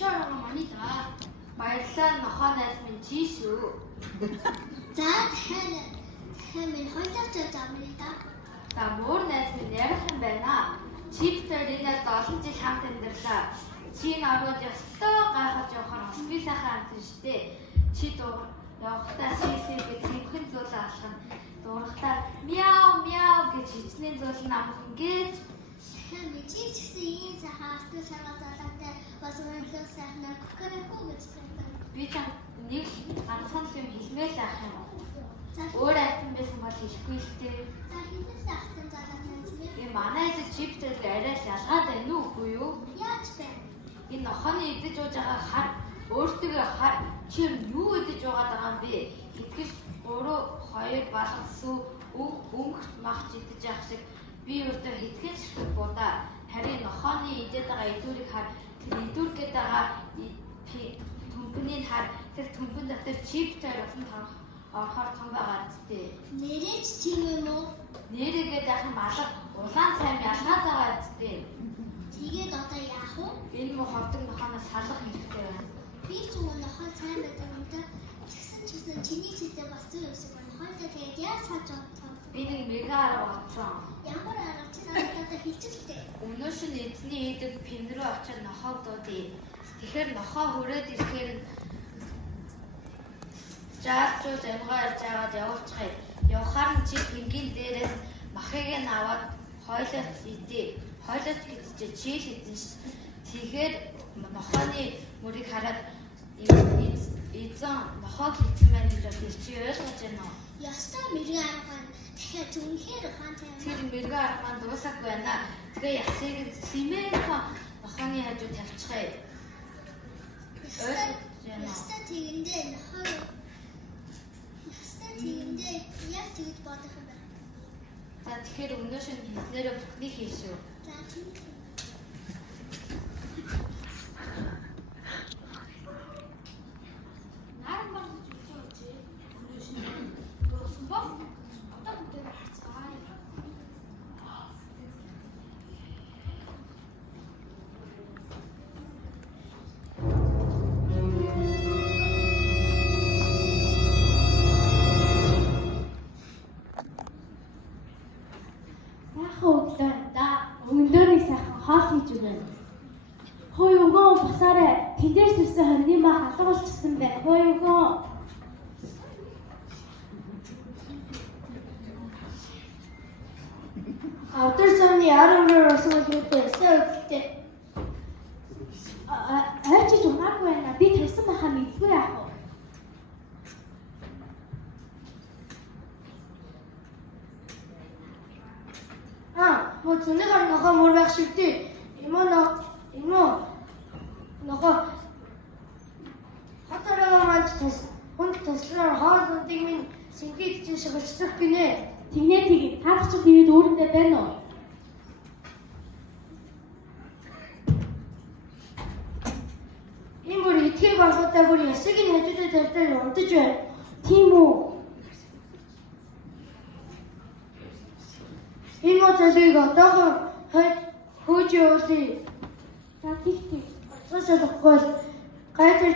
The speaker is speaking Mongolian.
Шороо манайда. Баярлалаа нохоо найз минь чи шүү. За дахин минь хойлооч замрida. За мөр найз минь ярих юм байна. Чиптэй энэ 7 жил хамт амьдралаа. Чи наваад ёстой гайхаж явахаар бас би сайхан амт штэ. Чи явахдаа сэлсэл гэж цэвхэн зүйл алхана. Дуурахтаа мяу мяу гэж хичнээн зүйл намх ингэж Дахин би чи ч гэсэн ийм сайхан артуу шаргал залаатай бас өнөглөө сайхнаар кокораху гэж хэлсэн. би ч нэг ганцхан юм хэлмээр л ах юм. Өөр айтан байсан бол хэлэхгүй л дээ. За хэлээс ахтан залаатай юм. Энэ манай чиптэй арай л ялгаад байна уу үгүй юу? Яаж бэ? Энэ нохооны идэж ууж байгаа хар өөртөө хар чи юу идэж байгаа юм бэ? Итгэж 3 2 балгасуу өнгөт махч идэж явах шиг би өөртөө хитгэн ширхэг будаа харин нохооны идэж байгаа идүүрийг хар тэр идүүргээд байгаа төмпөнийг хар тэр төмпөн дотор чиптэй усан орохоор том байгаа зүтэй. Нэрэж тийм юм уу? Нэрээгээд ахын малга улаан цайм ялгаад байгаа зүтэй. Тэгээд одоо яах вэ? Энэ мө ховдог нохооноос салах хэрэгтэй байна. Би ч нохоо сайн байдаг юм да. Тэгсэн чиний читэй бас зүг өсөв. Хойлоо тэгээд яаж саж бодсон? Би нэг мега арга бодсон. Ямар арга чи надад хэлчихлээ. Өмнөөш нь эзний идэг пин рүү очиж нохоог дуудъя. Тэгэхээр нохоо хүрээд ирэхээр жаалчууд амгаа ирж аваад явуулчихъя. Явахаар нь чи пингийн дээрээс махыг нь аваад хойлооч идээ. Хойлооч гэж чи л идэн ш. Тэгэхээр нохооны мөрийг хараад эзэн нохоог хийсэн байх л чи ойлгож байна уу? Ястаа мэрэг арга дахиад зүнхээр ухаантай юм. Тэр мэрэг арга маань дуусаагүй байна. Тэгээ ясыг симэнхэн нохооны хажуу тавьчихъя. Ястаа тэгэндээ нохоо. Ястаа тэгэндээ яг тэгж бодох юм байна. За тэгэхээр өмнөөш нь хэлснээрээ бүхнийг хийшүү. За тийм. Өглөөний сайхан хоол хийж өгнө. Хой өгөө босаарай. Тэндээс ирсэн хорны маа халга болчихсон байна. Хой өгөө. Өдөр сумны 14 өсвөл үдээсээ өгдөө. Ачиж унаагүй байна. Би тарьсан махаа мэдгүй яах вэ? Мо цэнэгээр нохоо мөр байх шиг тий. Имоо нохоо хатараа маань хүнд таслаар хоолндыг минь синхийд чинь шигшчих гинэ. Тэгнэ тгий. Та ч тэгээд өөрөндөө байна уу? Энэ бүр итгэх болготой бүр ясыг нь хажуудаа тавьтаа унтаж байна. Тийм үү? Энэ моцыг одоохон хөөж явуулъя. За тийх. Цаашаа дахгүй гайдэр